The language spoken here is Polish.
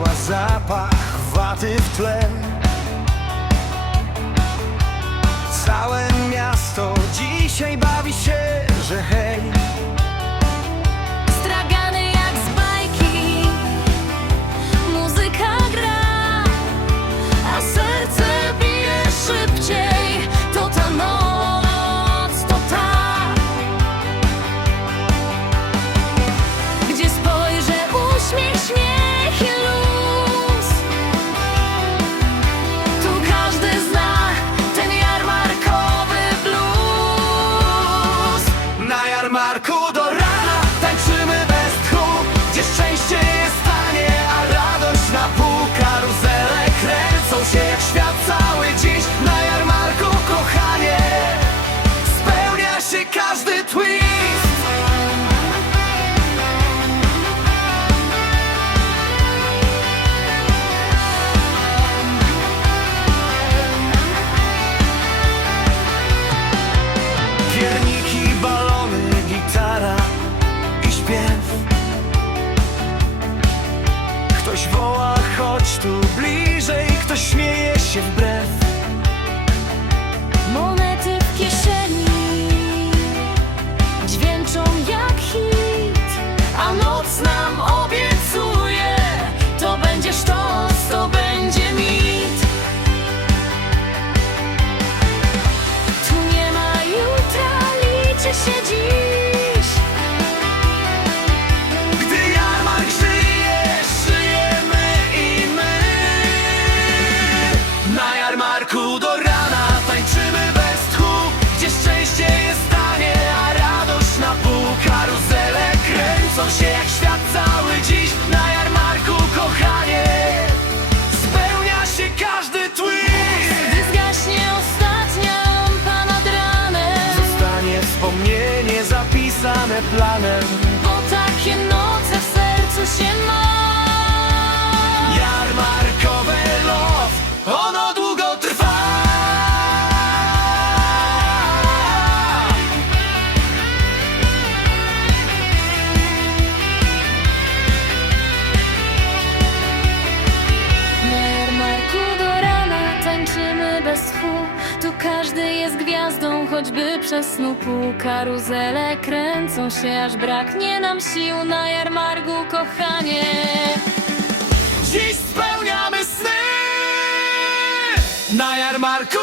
Wniosła zapach waty w tlen Arkuda Ktoś woła, chodź tu bliżej Ktoś śmieje się wbrew. Niosą się jak świat cały dziś na jarmarku, kochanie. Spełnia się każdy twist. Gdy zgaśnie ostatnia lampa nad ranem Zostanie wspomnienie zapisane planem. gwiazdą, choćby przez snu karuzele kręcą się, aż braknie nam sił na jarmargu, kochanie. Dziś spełniamy sny na jarmarku.